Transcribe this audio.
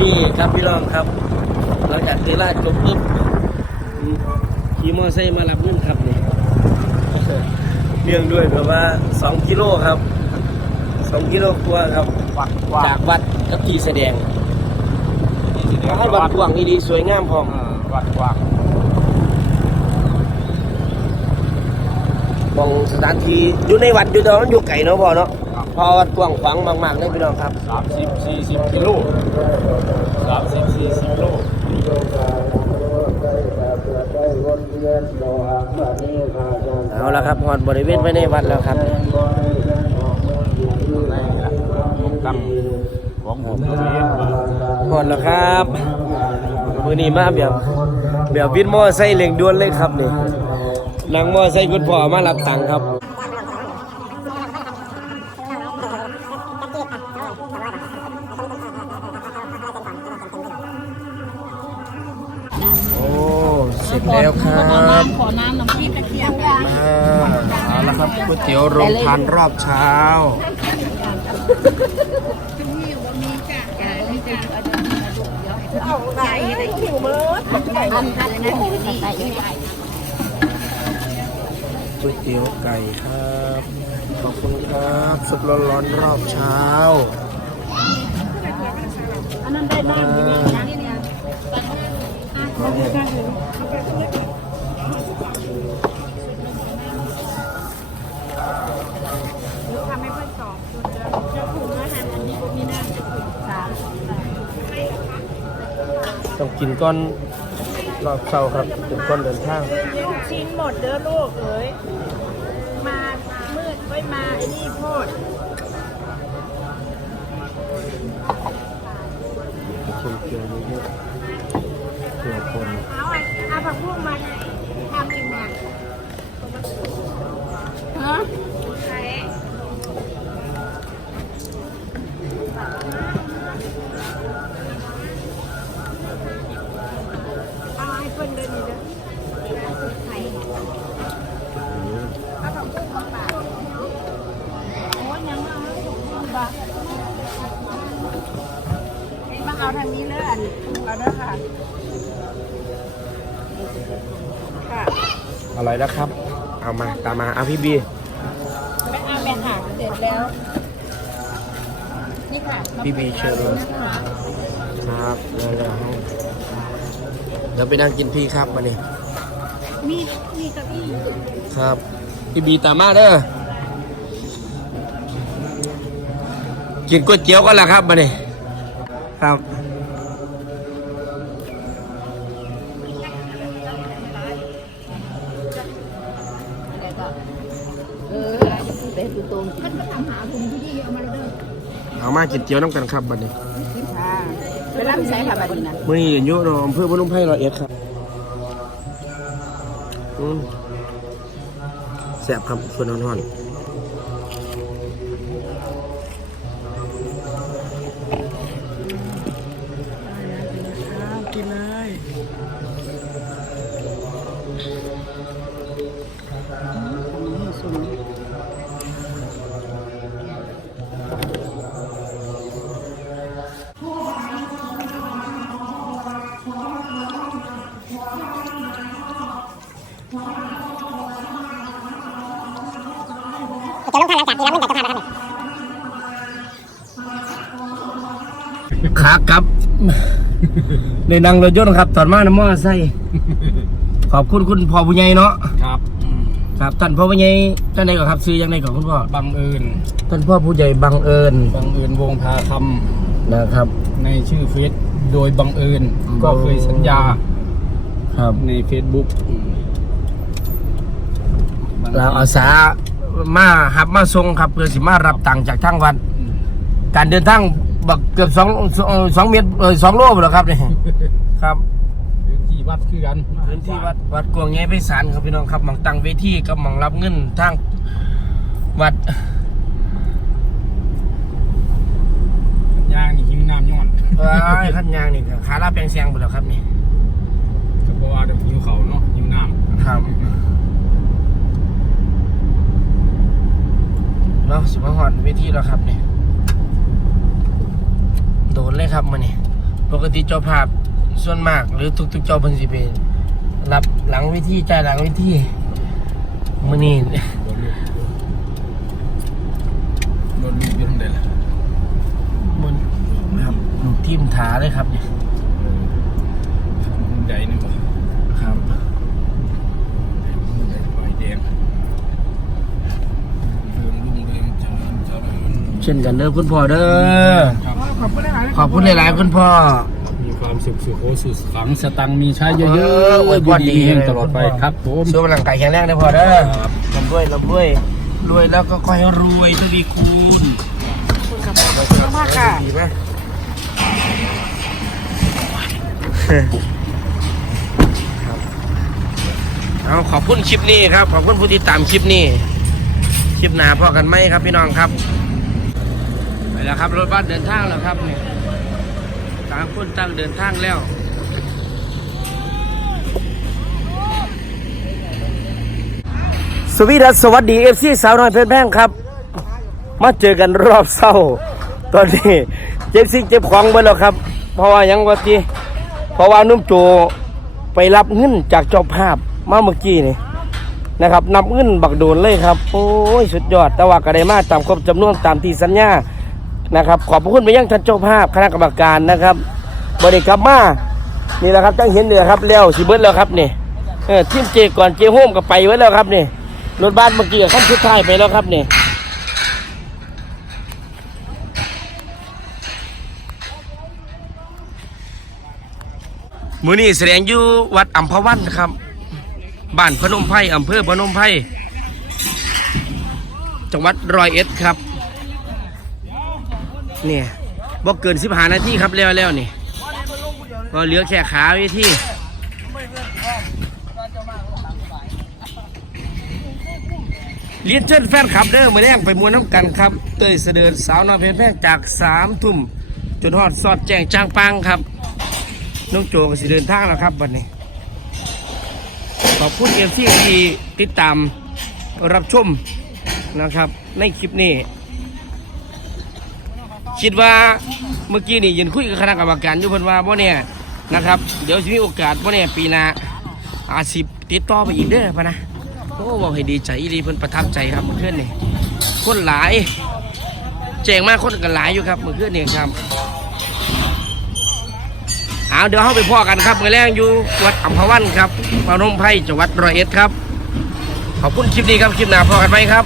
นี่ครับพี่น้องครับ หลังจากเทราจบปุ๊บอืมขี่มอไซค์มารับเงินครับนี่เนื่องด้วยแบบว่าสองกิโลครับสองกิโลกว่าครับวัดกว้างจากวัดกับที่แสดงที่เดียวให้วัดกว้างดีๆสวยงามพร้อมเออวัดกว้างมองสถานที่อยู่ในวัดอยู่ตอนนั้นอยู่ไก่เนาะพ่อเนาะ พอวัดกว้างขวางมากๆเลยพี่น้องครับ สามสิบสี่สิบกิโลสามสิบสี่สิบโลเอาละครับหอดบริเวณไว้ในวัดแล้วครับแรกละตั้งของผมเรียนหอดแล้วครับมือนี้มาแบบแบบวินมอไซค์เร่งด่วนเลยครับนี่นั่งมอไซค์คุณพ่อมารับตังค์ครับ โอ้ เสร็จแล้วครับขอน้ำน้ำพริกกระเทียมกันอ่าเอาละครับก๋วยเตี๋ยวโรงทานรอบเช้ามีอยู่ว่ามีจ้ะจ่ายเลยจ้ะเอาไหนไหนหิวเบิร์ดอันนั้นนะหิวนี่ก๋วยเตี๋ยวไก่ครับข อบคุณครับสุกร้อนๆรอบเช้า อันนั้นได้น้ำอยู่นี่นะนี่เนี่ยทำให้เพื่อนสองจุดเดียวจะถูกอาหารอันนี้ก็มีน้ำจะถูกสามต้องกินก้อนรอบเช้าครับเป็นก้อนเดินทางลูกชิ้นหมดเด้อลูกเอ้ย ไว้มาไอ้นี่โพดเกลือเยอะๆเกลือคนเอาไอ้เอาผักบุ้งมาทำอีกนะฮะไหนเอาให้เพิ่นเดินนี่เด้อไข่เอาผักบุ้งมาปาดโอ้ยยังมาเอา ผักบุ้งปะมาเอาทางนี้เลยอันเอาเด้อค่ะ ค่ะ อะไรนะครับ เอามาตามมาเอาพี่บีไม่เอาแม่ค่ะ เสร็จแล้ว นี่ค่ะพี่บีเชิญเลยครับเร็วๆเดี๋ยวไปนั่งกินพี่ครับมานี่มีมีเก้าอี้ ครับ พี่บีตามมาเด้อ กินก๋วยเตี๋ยวกันละครับมานี่ครับอะไรก็เออไปดูตรงท่านก็ทำหาถุงที่ดีเอามาเลยเอามากินเตี๋ยวน้ำกันครับบัดนี้คิดค่ะเวลาพี่ใช้ค่ะบัดนี้นะมื่อนี้อยู่โรงอำเภอพนมไพรร้อยเอ็ดครับอืมแซ่บครับส่วนนอนๆกิน ขากลับ ในนั่งรถยนต์ครับ ตอนมาน้ำมอไซค์ขอบคุณคุณพ่อผู้ใหญ่เนาะครับครับท่านพ่อผู้ใหญ่ท่านใดก็ครับซื้อยังไงก่อนคุณพ่อบังเอิญท่านพ่อผู้ใหญ่บังเอิญบังเอิญวงพาคนะครับำในชื่อเฟซโดยบังเอิญก็เคยสัญญา ครับใน Facebook เราอาสามาหับมาส่งครับเพื่อสิมารับตังค์จากทางวัดการเดินทาง บักเกือบสองสองสองเมตรเออสองโลเหรอครับเนี่ยครับพื้นที่วัดคือกันพื้นที่วัดวัดกวางแง่ไปสารครับพี่น้องครับหมองตั้งเวทีกับหมองรับเงินทางวัดย่างนี่หิวน้ำย้อนเอ้ยขั้นยางนี่ขาลาแปลงเสียงหมดแล้วครับนี่ก็เพราะว่าเดี๋ยวหิวเขาเนาะหิวน้ำครับเนาะสิมาหอดเวทีแล้วครับนี่ โดนเลยครับมานี่ปกติเจ้าภาพส่วนมาก หรือทุกๆเจ้าพิ่นสิไปรับหลังวิธีจ่ายหลังวิธีมื้อนี้โดนลูกยุ่งได้ละบนครับทีมถาเลยครับเนี่ยใหญ่นี่บ่ครับใบแดงเรื่องรุ่งเรืองจริญเจริญเช่นกันเด้อคุณพ่อเด้อ ครับขอบคุณหลายๆคุณพ่อ มีความสุขสุขโหสุขฝังสตังค์มีใช้เยอะเอออวยพรดีแห่งตลอดไปครับผมช่วยร่างกายแข็งแรงนะพ่อเด้อลำด้วยลำด้วยรวยแล้วก็ค่อยรวยทวีคูณขอบคุณมากค่ะ ดีไหมเอาขอบคุณคลิปนี้ครับ ขอบคุณผู้ที่ตามคลิปนี้ คลิปหนาพอกันไหมครับพี่น้องครับ ไปแล้วครับ รถบัสเดินทางแล้วครับเนี่ยต่างคนต่างเดินทางแล้วสวีดัสสวัสดีเอฟซีสาวน้อยเพชรแพงครับ มาเจอกันรอบเศร้า ตอนนี้เจ็บซิเจ็บของไปแล้วครับ เพราะว่ายังว่าทีเพราะว่านุ่มโจไปรับเงินจากเจ้าภาพมาเมื่อกี้นี่นะครับนับเงินบักโดนเลยครับ โอ้ย สุดยอดแต่ว่าก็ได้มาตามครบจำนวนตามที่สัญญา นะครับ ขอบพระคุณไปยังท่านเจ้าภาพคณะกรรมการนะครับบริกรรมมานี่แหละครับจังเห็นเนี่ยครับแล้วสิเบิดแล้วครับนี่เออทีมเจก่อนเจโฮมก็ไปไว้แล้วครับนี่รถบ้านเมื่อกี้กับขั้นสุดท้ายไปแล้วครับนี่มือนี้แสดงอยู่วัดอัมพวันครับบ้านพนมไพรอำเภอพนมไพรจังหวัดร้อยเอ็ดครับ เนี่ยบ่เกินสิบหานาทีครับแล้วแล้วนี่ก็เหลือแค่ขาไว้ที่เรียนเชิญแฟนคลับเด้อมาแรงไปมวนน้ำกันครับ เตยเสด็จสาวน้อยเพชรแพงจากสามทุ่มจนฮอดสอดแจ้งจ้างปังครับ น้องโจก็สิเดินทางแล้วครับวันนี้ ขอบคุณเอฟซีที่ติดตามรับชมนะครับ ในคลิปนี้ คิดว่าเมื่อกี้นี่ยืนคุยกับคณะกรรมการอยู่เพิ่นว่าบ่เนี่ยนะครับ เดี๋ยวสิมีโอกาสบ่เนี่ยปีหน้าอาสิติดต่อไปอีกเด้อพะนะโอ้บอกให้ดีใจอีเพิ่นประทับใจครับเมื่อคืนนี่คนหลายแจงมากคนกันหลายอยู่ครับเมื่อคืนนี่ครับเอาเดี๋ยวเข้าไปพ่อกันครับเมื่อแรงอยู่วัดอัมพวันครับพนมไพรจังหวัดร้อยเอ็ดครับขอบคุณคลิปนี้ครับคลิปหน้าพ่อกันไหมครับ